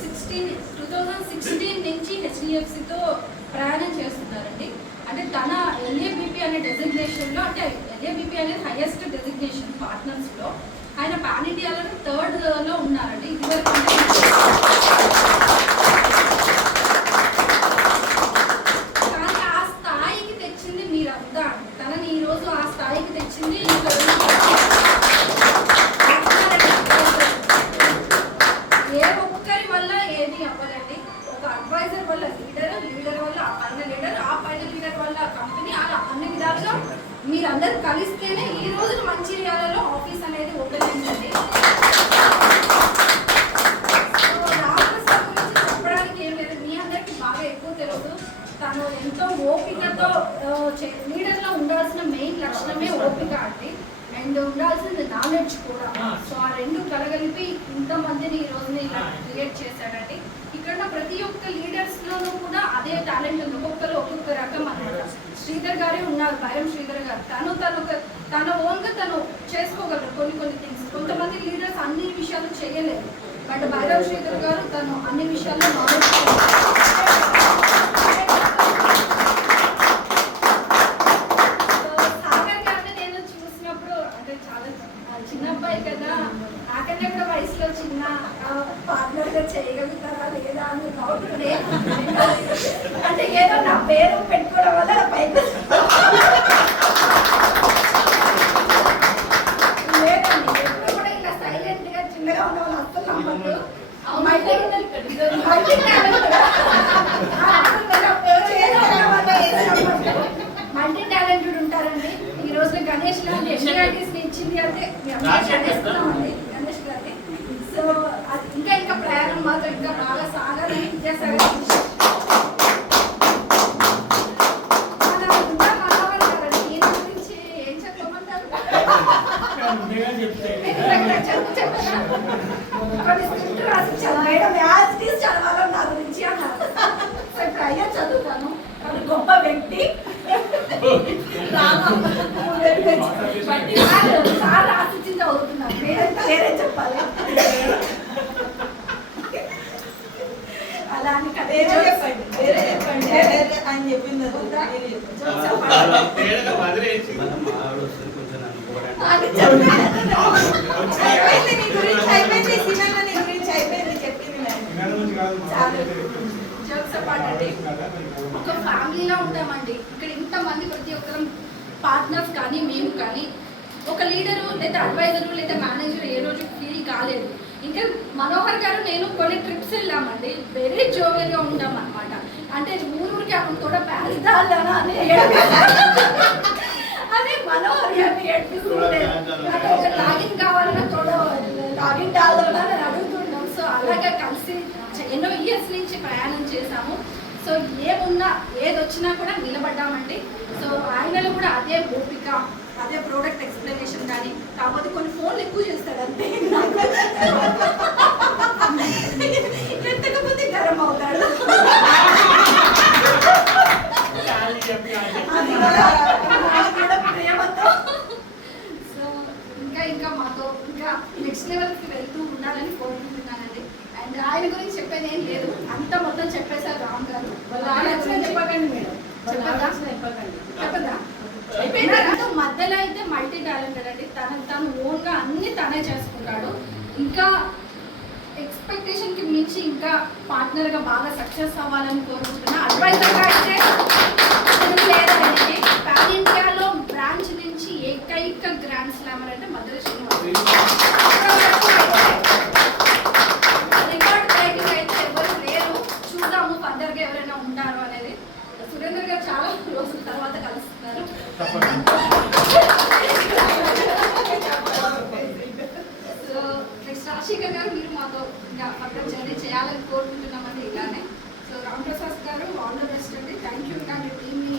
Sixteen two sixteen నుంచి హెచ్డిఎఫ్సితో ప్రయాణం చేస్తున్నారండి అంటే తన ఎల్ఏబిపి అనే డెసిగ్నేషన్లో అంటే ఎల్ఏబిపి అనేది హైయెస్ట్ డెసిగ్నేషన్ పార్ట్నర్స్లో ఆయన పాన్ ఇండియాలో థర్డ్లో ఉన్నారండి ఇదివరకు అన్ని విధాలుగా మీరందరూ కలిస్తేనే ఈ రోజు మంచిర్యాలలో ఆఫీస్ అనేది ఓపెన్ అయిందండి. చెప్పడానికి ఏం లేదు. మీ అందరికీ బాగా ఎక్కువ తెలుసు. తను ఎంతో ఓపికతో లీడర్లో ఉండాల్సిన మెయిన్ లక్షణమే ఓపిక అండి. అండ్ ఉండాల్సిన నాలెడ్జ్ కూడా. సో ఆ రెండు కలగలిపి ఇంతమందిని ఈ రోజున ఇలా క్రియేట్ చేశాడండి. ఇక్కడ ప్రతి ఒక్క లీడర్స్ లోనూ కూడా అదే టాలెంట్ ఉంది. ఒక్కొక్కరు ఒక్కొక్క రకం అన్నమాట. శ్రీధర్ గారే ఉన్నారు భయం శ్రీధర్ గారు. తను తను ఒక తన ఓన్గా తను చేసుకోగలరు కొన్ని కొన్ని థింగ్స్ కొంతమంది లీడర్స్ అన్ని విషయాలు చేయలేరు బట్ భైరవ్ శ్రీధర్ గారు తను అన్ని విషయాల్లో నాలెడ్జ్ వయసులో చిన్న పార్ట్నర్గా చేయగలుగుతారా లేదా అని డౌట్ అంటే ఏదో నా పేరు పెట్టుకోవడం వల్ల పైకి లేదండి. ఎప్పుడు కూడా ఇలా సైలెంట్గా చిన్నగా ఉన్న వాళ్ళు అస్సలు నమ్మద్దు multi multi talent multi talented ఉంటారండి. ఈ రోజు గణేష్ లాంటి ఇచ్చింది అంటే గణేష్ గారిని సో అది ఇంకా ఇంకా ప్రయాణం మాత్రం ఇంకా బాగా సాగాలని విద్యాసాగర్ మన ఇంకా మనవాళ్ళు కదండి. ఈయన గురించి ఏం అపార్ట్ చెప్పింది ఒక ఫ్యామిలీలో ఉంటామండి. ఇక్కడ ఇంతమంది ప్రతి ఒక్కరం పార్ట్నర్స్ కానీ మేము కానీ. ఒక లీడరు లేదా అడ్వైజరు లేదా మేనేజర్ ఏ రోజు ఫీల్ కాలేదు. ఇంకా మనోహర్ గారు నేను కొన్ని ట్రిప్స్ వెళ్ళామండి. వెరీ జోవియల్గా ఉంటాం అనమాట అంటే ఊరూరికి అక్కడ కూడా ప్యారిదాలనా అని అని మనోహర్ గారిని ఏడిపిస్తుండే లాగిన్ కావాలన్నా చూడ లాగిన్ కావాలన్నా అని అడుగుతున్నాం సో అలాగా కలిసి ఎన్నో ఇయర్స్ నుంచి ప్రయాణం చేశాము. సో ఏమున్నా ఏది వచ్చినా కూడా నిలబడ్డామండి. సో ఆయనలో కూడా అదే ఓపిక అదే ప్రోడక్ట్ ఎక్స్ప్లెనేషన్ కానీ కాకపోతే కొన్ని ఫోన్లు ఎక్కువ చేస్తాడు అంతే ఎత్తకపోతే గరం అవుతాడు అది కూడా అది కూడా ప్రేమతో సో ఇంకా ఇంకా మాతో ఇంకా నెక్స్ట్ లెవెల్కి వెళ్తూ ఉండాలని కోరుకుంటున్నానండి. అండ్ ఆయన గురించి చెప్పేది ఏం లేదు. అంత మొత్తం చెప్పేశారు రామ్ గారు. చెప్పకండి మేడం. చెప్పదా? మధ్యలో అయితే మల్టీ టాలెంటెడ్ అండి. తన తను ఓన్గా అన్ని తనే చేసుకుంటాడు. ఇంకా ఎక్స్పెక్టేషన్కి మించి ఇంకా పార్ట్నర్గా బాగా సక్సెస్ అవ్వాలని కోరుకుంటున్నా. అడ్వైజర్గా అయితే అసలు లేదండి. పాన్ ఇండియాలో బ్రాంచ్ నుంచి ఏకైక గ్రాండ్ స్లామర్ అంటే మధుర శ్రీనివాస్. తర్వాత కలుస్తున్నారు. సో నెక్స్ట్ రాజశేఖర్ గారు మీరు మాతో అక్కడ జర్నీ చేయాలని కోరుకుంటున్నామండి ఇలానే. So Ram Prasad garu all the best అండి. థ్యాంక్ యూ కానీ టీమ్ని